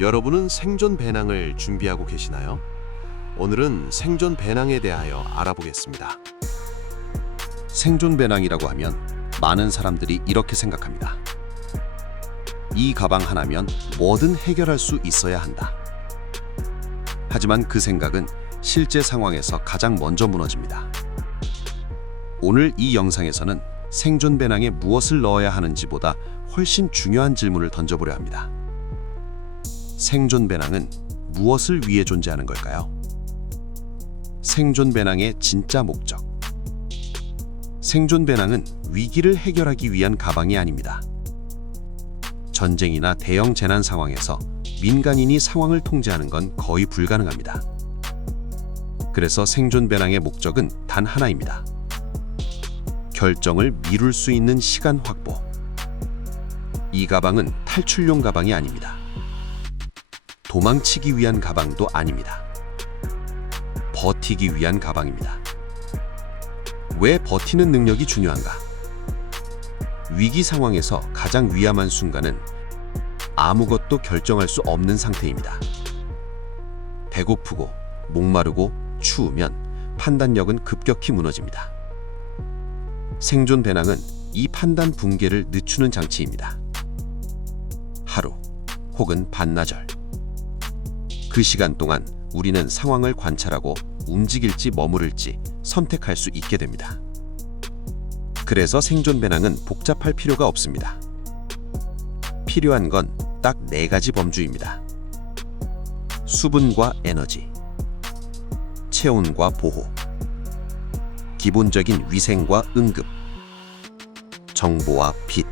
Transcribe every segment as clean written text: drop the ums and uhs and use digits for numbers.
여러분은 생존 배낭을 준비하고 계시나요? 오늘은 생존 배낭에 대하여 알아보겠습니다. 생존 배낭이라고 하면 많은 사람들이 이렇게 생각합니다. 이 가방 하나면 뭐든 해결할 수 있어야 한다. 하지만 그 생각은 실제 상황에서 가장 먼저 무너집니다. 오늘 이 영상에서는 생존 배낭에 무엇을 넣어야 하는지보다 훨씬 중요한 질문을 던져보려 합니다. 생존 배낭은 무엇을 위해 존재하는 걸까요? 생존 배낭의 진짜 목적. 생존 배낭은 위기를 해결하기 위한 가방이 아닙니다. 전쟁이나 대형 재난 상황에서 민간인이 상황을 통제하는 건 거의 불가능합니다. 그래서 생존 배낭의 목적은 단 하나입니다. 결정을 미룰 수 있는 시간 확보. 이 가방은 탈출용 가방이 아닙니다. 도망치기 위한 가방도 아닙니다. 버티기 위한 가방입니다. 왜 버티는 능력이 중요한가? 위기 상황에서 가장 위험한 순간은 아무것도 결정할 수 없는 상태입니다. 배고프고 목마르고 추우면 판단력은 급격히 무너집니다. 생존 배낭은 이 판단 붕괴를 늦추는 장치입니다. 하루 혹은 반나절. 그 시간 동안 우리는 상황을 관찰하고 움직일지 머무를지 선택할 수 있게 됩니다. 그래서 생존 배낭은 복잡할 필요가 없습니다. 필요한 건 딱 4가지 범주입니다. 수분과 에너지, 체온과 보호, 기본적인 위생과 응급, 정보와 빛.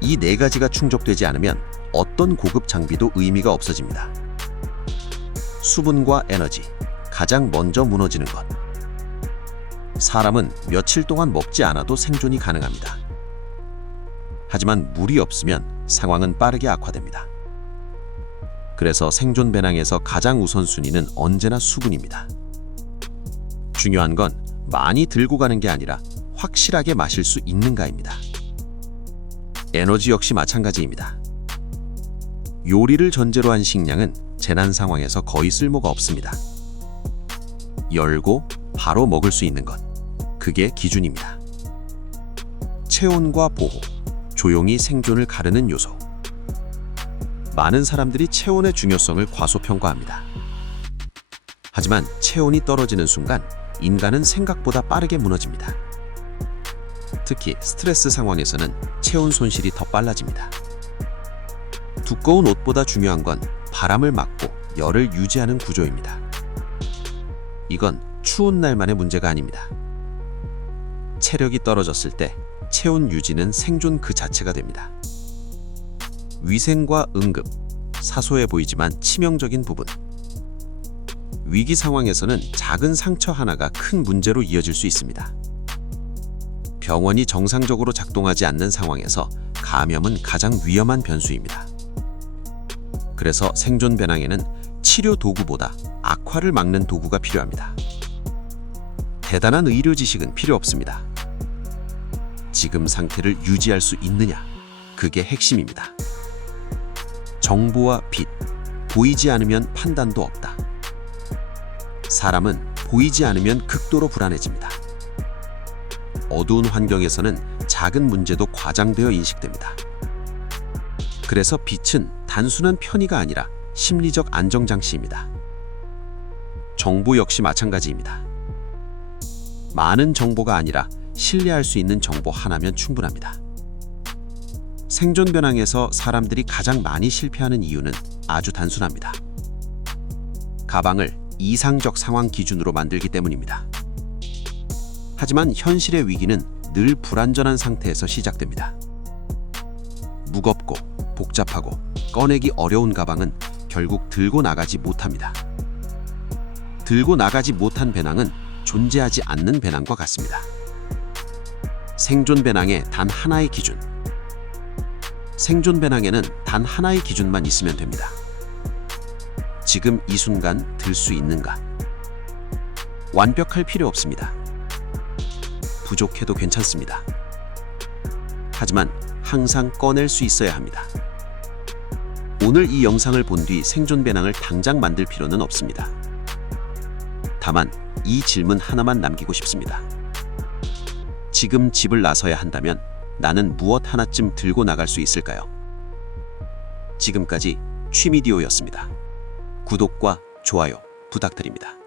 이 4가지가 충족되지 않으면 어떤 고급 장비도 의미가 없어집니다. 수분과 에너지, 가장 먼저 무너지는 것. 사람은 며칠 동안 먹지 않아도 생존이 가능합니다. 하지만 물이 없으면 상황은 빠르게 악화됩니다. 그래서 생존 배낭에서 가장 우선순위는 언제나 수분입니다. 중요한 건 많이 들고 가는 게 아니라 확실하게 마실 수 있는가입니다. 에너지 역시 마찬가지입니다. 요리를 전제로 한 식량은 재난 상황에서 거의 쓸모가 없습니다. 열고 바로 먹을 수 있는 것, 그게 기준입니다. 체온과 보호, 조용히 생존을 가르는 요소. 많은 사람들이 체온의 중요성을 과소평가합니다. 하지만 체온이 떨어지는 순간 인간은 생각보다 빠르게 무너집니다. 특히 스트레스 상황에서는 체온 손실이 더 빨라집니다. 두꺼운 옷보다 중요한 건 바람을 막고 열을 유지하는 구조입니다. 이건 추운 날만의 문제가 아닙니다. 체력이 떨어졌을 때 체온 유지는 생존 그 자체가 됩니다. 위생과 응급, 사소해 보이지만 치명적인 부분. 위기 상황에서는 작은 상처 하나가 큰 문제로 이어질 수 있습니다. 병원이 정상적으로 작동하지 않는 상황에서 감염은 가장 위험한 변수입니다. 그래서 생존 배낭에는 치료 도구보다 악화를 막는 도구가 필요합니다. 대단한 의료 지식은 필요 없습니다. 지금 상태를 유지할 수 있느냐, 그게 핵심입니다. 정보와 빛, 보이지 않으면 판단도 없다. 사람은 보이지 않으면 극도로 불안해집니다. 어두운 환경에서는 작은 문제도 과장되어 인식됩니다. 그래서 빛은 단순한 편의가 아니라 심리적 안정장치입니다. 정보 역시 마찬가지입니다. 많은 정보가 아니라 신뢰할 수 있는 정보 하나면 충분합니다. 생존 배낭에서 사람들이 가장 많이 실패하는 이유는 아주 단순합니다. 가방을 이상적 상황 기준으로 만들기 때문입니다. 하지만 현실의 위기는 늘 불안전한 상태에서 시작됩니다. 무겁고 복잡하고 꺼내기 어려운 가방은 결국 들고 나가지 못합니다. 들고 나가지 못한 배낭은 존재하지 않는 배낭과 같습니다. 생존 배낭의 단 하나의 기준. 생존 배낭에는 단 하나의 기준만 있으면 됩니다. 지금 이 순간 들 수 있는가? 완벽할 필요 없습니다. 부족해도 괜찮습니다. 하지만 항상 꺼낼 수 있어야 합니다. 오늘 이 영상을 본 뒤 생존 배낭을 당장 만들 필요는 없습니다. 다만 이 질문 하나만 남기고 싶습니다. 지금 집을 나서야 한다면 나는 무엇 하나쯤 들고 나갈 수 있을까요? 지금까지 취미디오였습니다. 구독과 좋아요 부탁드립니다.